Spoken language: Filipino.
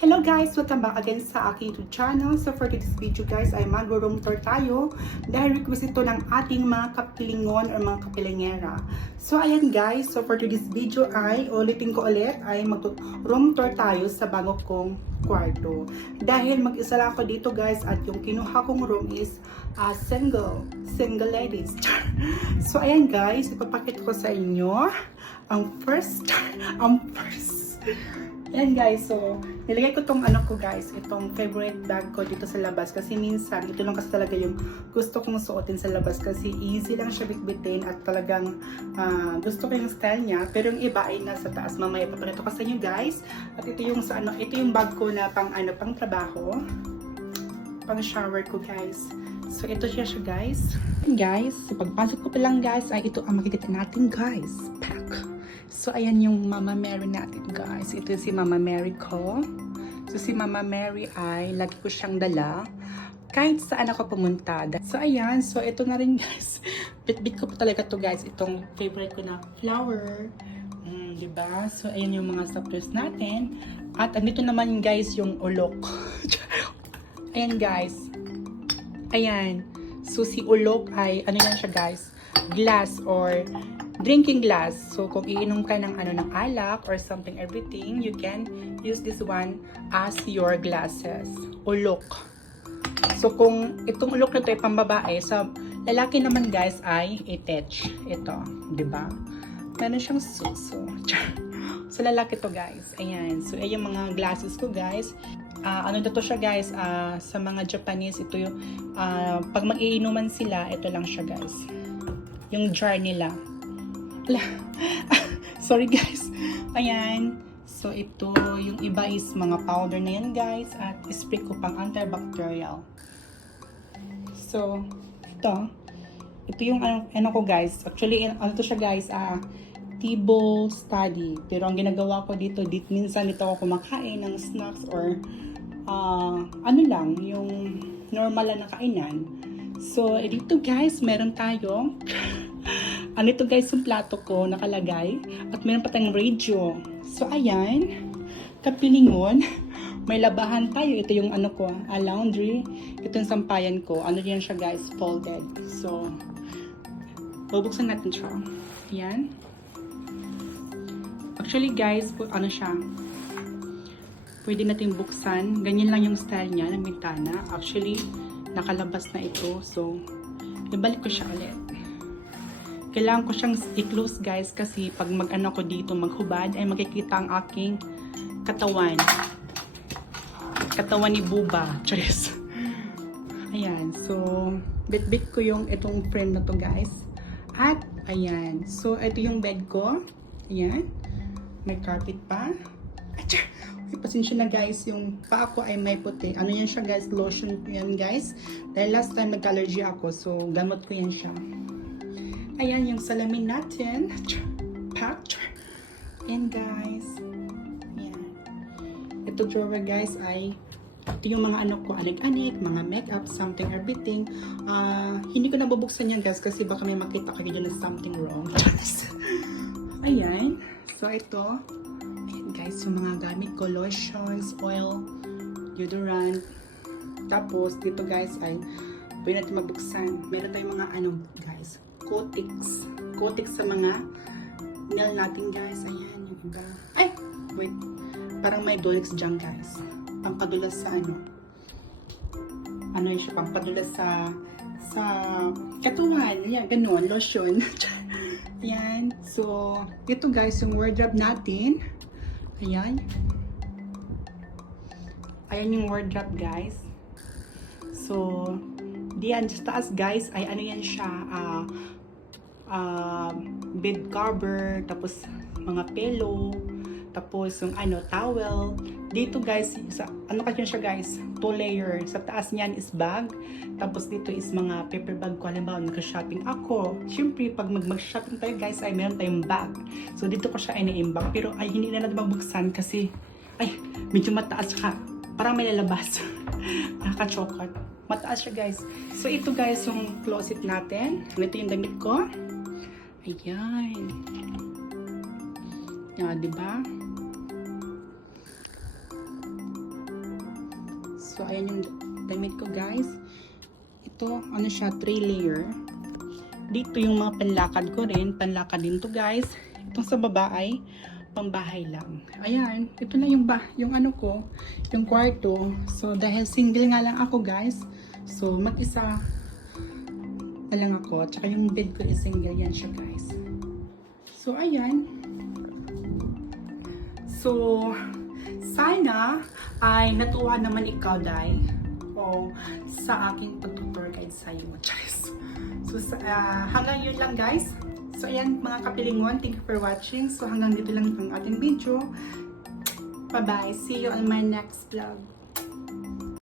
Hello guys! Welcome back again sa aking YouTube channel. So for this video guys ay mag-room tour tayo dahil request ito ng ating mga kapilingon or mga kapilingera. So ayan guys, so for this video ay ulitin ko ulit ay mag-room tour tayo sa bago kong kwarto. Dahil mag-isa lang ako dito guys at yung kinuha kong room is single ladies. So ayan guys, ipapakita ko sa inyo ang first. Ayan guys, so nilagay ko tong ano ko guys, itong favorite bag ko dito sa labas kasi minsan ito lang kasi talaga yung gusto kong suotin sa labas kasi easy lang siya bitbitin at talagang gusto ko yung style niya, pero yung iba ay nasa taas. Mamaya papakita ko sa inyo guys. At ito yung sa ano, ito yung bag ko na pang trabaho, pang shower ko guys. So ito siya guys. Guys, so pagpasok ko pa lang guys ay ito ang makikita natin guys. Pack. So, ayan yung Mama Mary natin, guys. Ito si Mama Mary ko. So, si Mama Mary ay lagi ko siyang dala kahit saan ako pumunta. So, ayan. So, ito na rin, guys. Bit-bit ko pa talaga to guys. Itong favorite ko na flower. Diba? So, ayan yung mga supplies natin. At andito naman, guys, yung ulok. Ayan, guys. Ayan. So, si ulok ay, ano yan siya, guys? Glass or drinking glass. So, kung iinom ka ng ng alak or something, everything, you can use this one as your glasses. Ulok. So, kung itong ulok na ito ay pambabae, sa lalaki naman guys ay itech. Ito, di ba? Meron siyang suso. Sa lalaki to guys. Ayan. So, ay yung mga glasses ko guys. Ano to siya guys? Sa mga Japanese, ito yung pag mag-iinuman sila, ito lang siya guys. Yung jar nila. Sorry guys. Ayan. So ito, yung iba is mga powder na yan guys. At spray ko pang antibacterial. So, ito yung ano ko guys. Actually, ano to siya guys, table study. Pero ang ginagawa ko dito, minsan dito ako kumakain ng snacks or ano lang, yung normal lang na kainan. So, dito guys, meron tayo ano ito guys, yung plato ko nakalagay at meron pa tayong radio. So ayan, kapilingon, may labahan tayo. Ito yung ano ko, laundry. Ito yung sampayan ko. Ano yan siya guys, folded. So bubuksan natin siya. Ayan. Actually guys, ano siya, pwede natin buksan. Ganyan lang yung style niya ng bintana. Actually nakalabas na ito. So ibalik ko siya ulit. Kailangan ko siyang i-close guys kasi pag mag-ano ko dito, maghubad, ay makikita ang aking katawan. Katawan ni Buba. Charis. Ayan. So, bit-bit ko yung itong frame na to guys. At, ayan. So, ito yung bed ko. Ayan. May carpet pa. Achar! Pasensya na guys, yung paa ko ay may puti. Ano yan siya guys? Lotion ko yan guys. Dahil last time nagka-allergy ako, so gamot ko yan siya. Ayan yung salamin natin. Packed. And guys, ayan. Ito drawer guys ay ito yung mga ano ko, anik-anik, mga makeup, something, everything. Hindi ko nabubuksan yan guys kasi baka may makita kayo dyan na something wrong. Ayan. So ito. Ayan guys, yung mga gamit ko, lotions, oil, deodorant. Tapos dito guys ay pwede natin mabuksan. Meron tayong mga ano guys, Cotex sa mga nail natin guys. Ayan yung iba. Ay! Wait. Parang may Dolex dyan guys. Pampadulas sa ano. Ano yun siya? Pampadulas sa katawan. Ayan, ganun. Lotion. Ayan. So, ito guys yung wardrobe natin. Ayan. Ayan yung wardrobe guys. So, diyan sa taas guys ay ano yan siya, bed cover, tapos mga pillow, tapos yung ano, towel. Dito guys, ano kasi siya guys, 2 layer. Sa taas niyan is bag, tapos dito is mga paper bag ko. Halimbawa, nagka-shopping ako. Siyempre, pag mag-shopping tayo guys, ay meron tayong bag. So dito ko siya ina-imbag, pero ay hindi na natin mabuksan kasi ay medyo mataas siya. Parang may lalabas. Nakaka-chocolate. Mataas siya guys. So ito guys yung closet natin. Ito yung damit ko. Ayan. Diba? So, ayan yung damit ko, guys. Ito, ano siya, 3 layer. Dito yung mga panlakad ko rin. Panlakad din to, guys. Itong sa baba ay pambahay lang. Ayan, ito na yung ano ko, yung kwarto. So, dahil single nga lang ako, guys. So, mag-isa na lang ako. Tsaka yung bed ko is single yan siya, guys. So, ayan. So, sana ay natuwa naman ikaw, Day, o sa aking pag-tour guide sa'yo. Charis! So, hanggang yun lang, guys. So, ayan, mga kapilingon, thank you for watching. So, hanggang dito lang ang ating video. Bye-bye. See you on my next vlog.